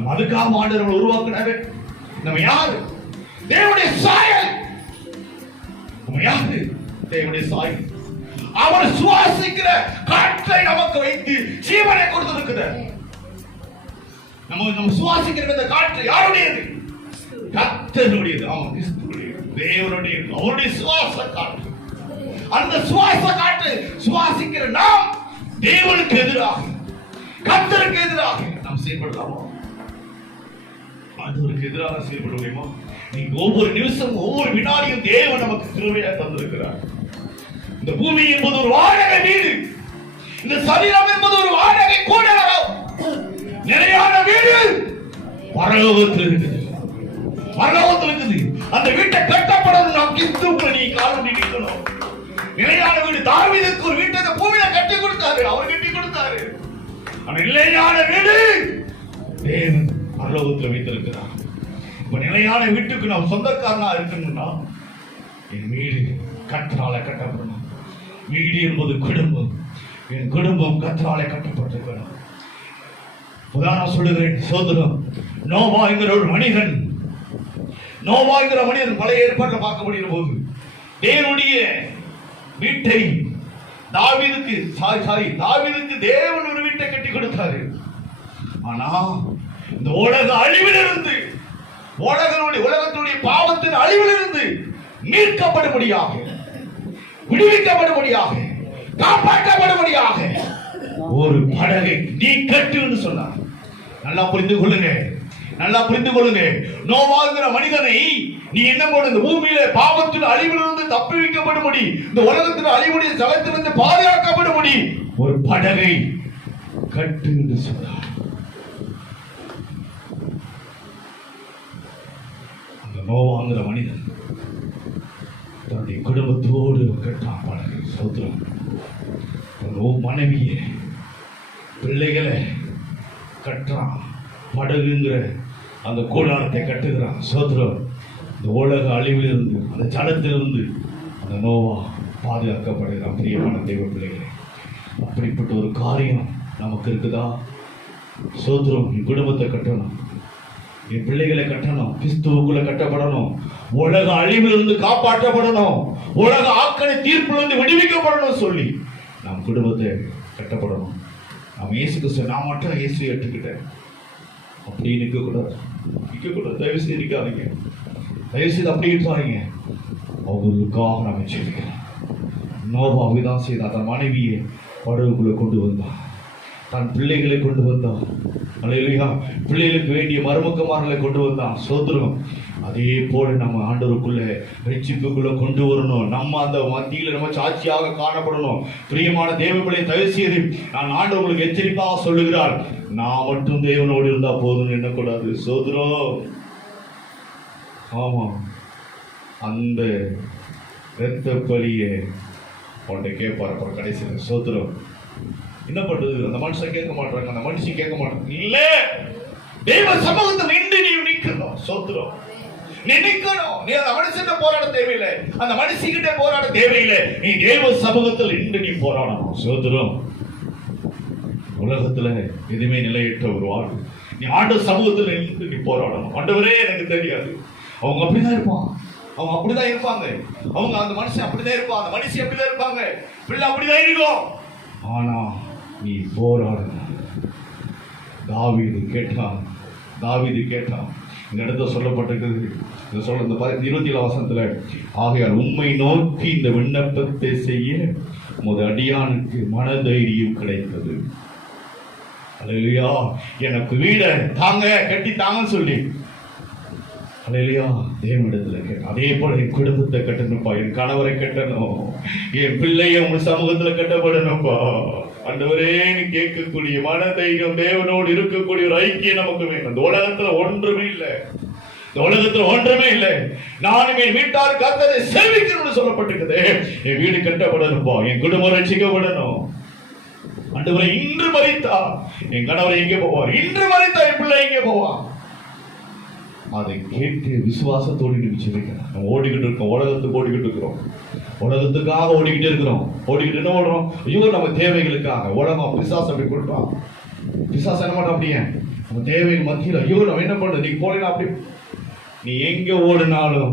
நம்ம அதுக்காக ஆண்டவர் உருவாக்குனாரு. நம்ம யாரு? தேவனுடைய சாயல். நம்ம யாரு? தேவனுடைய சாயல். அவர் சுவாசிக்கிற காற்றை நமக்கு வைத்து ஜீவனை கொடுத்திருக்கிறார். நம்ம சுவாசிக்கிற இந்த காற்று யாருடையது? கர்த்தருடையது. ஆமாம், கிறிஸ்துவுடையது, தேவனுடைய, அவருடைய சுவாச காற்று. அந்த சுவாச காற்று சுவாசிக்கிற நாம் தேவனுக்கு எதிராக, கர்த்தருக்கு எதிராக நாம் செயல்படலாமா? ஆண்டவருக்கு எதிராக செயல்பட முடியுமா? நீங்க ஒவ்வொரு நிமிஷம், ஒவ்வொரு வினாடியும் தேவன் நமக்கு கிருபையாக தந்திருக்கிறார். இந்த பூமி என்பது ஒரு வாடகை வீடு. இந்த சரீரம் என்பது ஒரு வாடகை கூடாரம். நிலையான வீடு பரலோகத்தில் இருக்குது. பரலோகத்தில் இருக்குது. அந்த வீட்டை கட்டப்படணும். நாம் கிறிஸ்துவுக்குள்ள நீ காலம் நிற்கணும். நிலையான வீடு. தாவீதுக்கு ஒரு வீட்டை இந்த பூமியில கட்டி கொடுத்தாரு. அவர் கட்டி கொடுத்தாரு. அந்த நிலையான வீடு தேவன் பரலோகத்தில் வைத்திருக்கிறார். இப்ப நிலையான வீட்டுக்கு நாம் சொந்தக்காரனா இருக்கணும்னா என் வீடு கர்த்தரால கட்டப்படணும். வீடு என்பது குடும்பம். என் குடும்பம் கர்த்தரால கட்டப்பட்டிருக்கணும். உதாரணம் சொல்லுகிறேன். சோதரம் நோவா என்கிற ஒரு மனிதன், நோவா என்கிற மனிதன் பழைய ஏற்பாட்டில் பார்க்க முடியும் போது தேவனுடைய வீட்டை தாவீதுக்கு தாவீதுக்கு தேவன் ஒரு வீட்டை கட்டி கொடுத்தாரு. ஆனா இந்த உலக அழிவிலிருந்து, உலகத்துடைய பாவத்தின் அழிவிலிருந்து மீட்கப்படும்படியாக, விடுவிக்கப்படும்படியாக, காப்பாற்றப்படும்படியாக ஒரு படகை நீ கட்டுன்னு சொன்னார். நல்லா புரிந்து கொள்ளுங்க, நல்லா புரிந்து கொள்ளுங்க. நோவாங்கிற மனிதனை நீ என்ன போடு, இந்த பூமியில பாவத்தின் அழிவிலிருந்து தப்பி வைக்கப்படும்படி, இந்த உலகத்தின் அழிவுடைய தளத்திலிருந்து பாதுகாக்கப்படும்படி ஒரு படகை கட்டு என்று சொன்னார். அந்த நோவாங்கிற மனிதன் தன்னுடைய குடும்பத்தோடு கட்டான் படகை. சோத்திரம். மனைவியை, பிள்ளைகளை கட்டுறான். படகுங்கிற அந்த கூடாரத்தை கட்டுகிறான். சோத்திரம். இந்த உலக அழிவிலிருந்து, அந்த ஜலத்திலிருந்து அந்த நோவா பாதுகாக்கப்படுகிறான். பிரியமான தெய்வ பிள்ளைகளை, அப்படிப்பட்ட ஒரு காரியம் நமக்கு இருக்குதா? சோத்திரம். என் குடும்பத்தை கட்டணும், என் பிள்ளைகளை கட்டணும், கிறிஸ்துவுக்குள்ள கட்டப்படணும், உலக அழிவிலிருந்து காப்பாற்றப்படணும், உலக ஆக்கணை தீர்ப்பிலிருந்து விடுவிக்கப்படணும் சொல்லி நாம் குடும்பத்தை கட்டப்படணும். நாம் இயேசு கிறிஸ்து, நான் மட்டும் இயேசு ஏற்றுக்கிட்டேன் அப்படி நிற்கக்கூடாது. தயவு செய்து இருக்காதீங்க, தயவு செய்து அப்படி இருக்காதீங்க. அவர்களுக்காக நாம் வச்சிருக்கிறோம். நோவா அப்படிதான் செய்தார். தன் மனைவியை படகுக்குள்ள கொண்டு வந்தார், தன் பிள்ளைகளை கொண்டு வந்தான். அல்லேலூயா. பிள்ளைகளுக்கு வேண்டிய மருமக்கமார்களை கொண்டு வந்தான். சோத்திரம். அதே போல நம்ம ஆண்டவருக்குள்ள ரட்சிப்புக்குள்ள கொண்டு வரணும். நம்ம அந்த மத்தியில நம்ம சாட்சியாக காணப்படணும். பிரியமான தேவபிள்ளை, தயவு செய்து நான் ஆண்டவர்களுக்கு எச்சரிப்பாக சொல்லுகிறார், நான் மட்டும் தேவனோடு இருந்தா போதும்னு எண்ணக்கூடாது. சோத்திரம். ஆமா, அந்த இரத்த பலியை உன்னை கேட்பார் அப்புறம் கடைசியில். சோத்திரம். என்ன பண்றது? அந்த மனுஷன் கேட்க மாட்டாங்க, அந்த மனுஷன் கேட்க மாட்டாங்க. இல்ல, தெய்வ சமூகத்தில் நின்று நீ நிற்கணும். சோத்திரம். நீ நிற்கணும். நீ அந்த மனுஷன் போராட தேவையில்லை, அந்த மனுஷிக்கிட்ட போராட தேவையில்லை. நீ தெய்வ சமூகத்தில் நின்று நீ போராடணும். சோத்திரம். உலகத்துல எதுவுமே நிலையற்ற ஒரு வாழ்வு. நீ ஆண்டவர் சமூகத்தில் நின்று நீ போராடணும். ஆண்டவரே எனக்கு தெரியாது, அவங்க அப்படிதான் இருப்பான், அவங்க அப்படிதான் இருப்பாங்க, அவங்க அந்த மனுஷன் அப்படிதான் இருப்பான், அந்த மனுஷன் அப்படிதான் இருப்பாங்க, பிள்ளை அப்படிதான் இருக்கும். ஆனா நீ போராடணும். தாவீது கேட்டான். இந்த இடத்துல சொல்லப்பட்டிருக்கிறது, இந்த 27 வசனத்துல, ஆகையால் உம்மை நோக்கி இந்த விண்ணப்பத்தை செய்ய உமது அடியானுக்கு மனதைரியம் கிடைத்தது. அல்லேலூயா. எனக்கு வீட தாங்க, கட்டி தாங்கன்னு சொல்லி அல்லேலூயா தேவனிடத்துல கேட்டேன். அதே போல என் குடும்பத்தை கட்டணும்ப்பா, என் கணவரை கட்டணும், என் பிள்ளைய உங்க சமூகத்துல கட்டப்படணும்ப்பா. ஆண்டவரே, கேட்கக்கூடிய மனதைரியம், தேவனோடு இருக்கக்கூடிய ஒரு ஐக்கியம் நமக்கு வேணும். இந்த உலகத்துல ஒன்றுமே இல்லை, இந்த உலகத்துல ஒன்றுமே இல்லை. நானும் என் வீட்டார் கர்த்தரை சேவிக்கணும்னு சொல்லப்பட்டிருக்குது. என் வீடு கட்டப்படணும்ப்பா, என் குடும்பம் ரட்சிக்கப்படணும். ஆண்டவரே, இன்று மரித்தா என் கணவரை எங்கே போவார், இன்று மரித்தா என் பிள்ளை எங்கே போவார், அதை கேட்டு விசுவாசத்தோடு நினைச்சிருக்கிறோம். நம்ம ஓடிக்கிட்டு இருக்கோம், உலகத்துக்கு ஓடிக்கிட்டு இருக்கிறோம், உலகத்துக்காக ஓடிக்கிட்டே இருக்கிறோம். ஓடிக்கிட்டு என்ன ஓடுறோம்? ஐயோ நம்ம தேவைகளுக்காக. உலகம் பிசாசு அப்படி கொடுப்பான், பிசாசு என்ன மாட்டான் அப்படியே நம்ம தேவையின் மத்தியில் ஐயோ நம்ம என்ன பண்றது, நீ போனா அப்படி நீ எங்க ஓடினாலும்